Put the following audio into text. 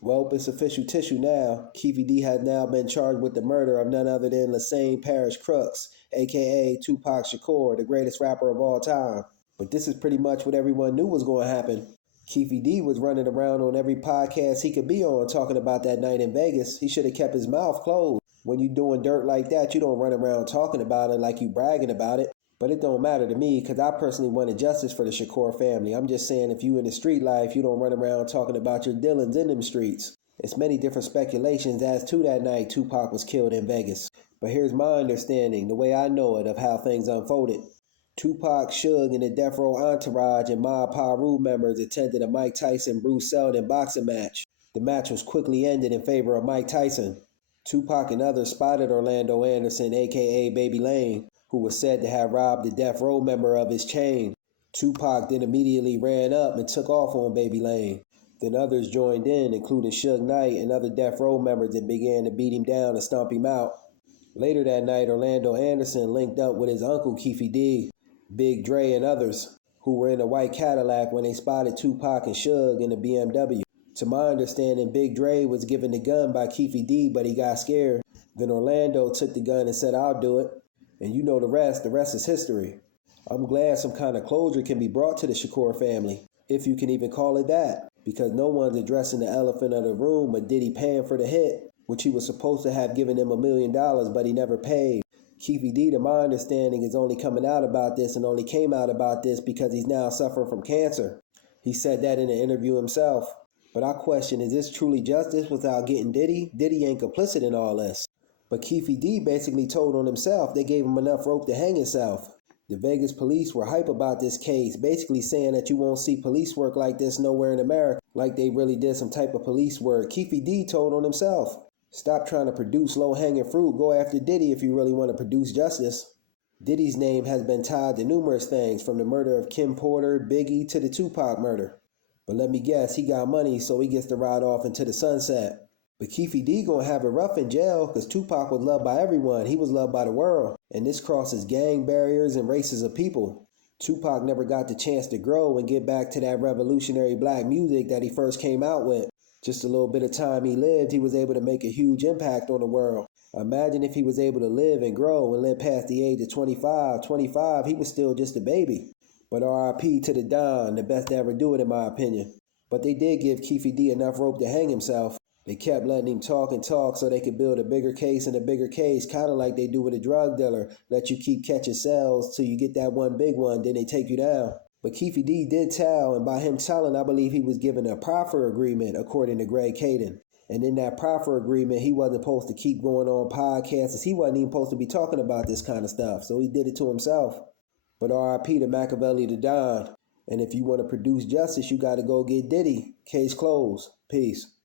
Well, it's official tissue now. Keefe D has now been charged with the murder of none other than Lassane Parish Crooks, aka Tupac Shakur, the greatest rapper of all time. But this is pretty much what everyone knew was going to happen. Keefe D was running around on every podcast he could be on talking about that night in Vegas. He should have kept his mouth closed. When you doing dirt like that, you don't run around talking about it like you bragging about it. But it don't matter to me because I personally wanted justice for the Shakur family. I'm just saying if you in the street life, you don't run around talking about your dealings in them streets. It's many different speculations as to that night Tupac was killed in Vegas. But here's my understanding, the way I know it, of how things unfolded. Tupac, Suge, and the Death Row entourage and Mob Piru members attended a Mike Tyson-Bruce Seldon boxing match. The match was quickly ended in favor of Mike Tyson. Tupac and others spotted Orlando Anderson, aka Baby Lane, who was said to have robbed the Death Row member of his chain. Tupac then immediately ran up and took off on Baby Lane. Then others joined in, including Sugeknight and other Death Row members, and began to beat him down and stomp him out. Later that night, Orlando Anderson linked up with his uncle Keefe D, Big Dre, and others, who were in a white Cadillac when they spotted Tupac and Suge in a BMW. To my understanding, Big Dre was given the gun by Keefe D, but he got scared. Then Orlando took the gun and said, "I'll do it." And you know the rest is history. I'm glad some kind of closure can be brought to the Shakur family, if you can even call it that, because no one's addressing the elephant of the room but Diddy paying for the hit, which he was supposed to have given him $1 million, but he never paid. Keefe D, to my understanding, is only coming out about this and only came out about this because he's now suffering from cancer. He said that in an interview himself. But I question, is this truly justice without getting Diddy? Diddy ain't complicit in all this. But Keefe D basically told on himself they gave him enough rope to hang himself. The Vegas police were hype about this case, basically saying that you won't see police work like this nowhere in America, like they really did some type of police work. Keefe D told on himself. Stop trying to produce low-hanging fruit. Go after Diddy if you really want to produce justice. Diddy's name has been tied to numerous things, from the murder of Kim Porter, Biggie, to the Tupac murder. But let me guess, he got money, so he gets to ride off into the sunset. But Keefe D gonna have it rough in jail because Tupac was loved by everyone. He was loved by the world. And this crosses gang barriers and races of people. Tupac never got the chance to grow and get back to that revolutionary black music that he first came out with. Just a little bit of time he lived, he was able to make a huge impact on the world. Imagine if he was able to live and grow and live past the age of 25. 25, he was still just a baby. But RIP to the Don, the best to ever do it in my opinion. But they did give Keefe D enough rope to hang himself. They kept letting him talk and talk so they could build a bigger case and a bigger case, kind of like they do with a drug dealer. Let you keep catching cells till you get that one big one, then they take you down. But Keefe D did tell, and by him telling, I believe he was given a proffer agreement, according to Greg Caden. And in that proffer agreement, he wasn't supposed to keep going on podcasts. He wasn't even supposed to be talking about this kind of stuff, so he did it to himself. But RIP to Machiavelli the Don. And if you want to produce justice, you got to go get Diddy. Case closed. Peace.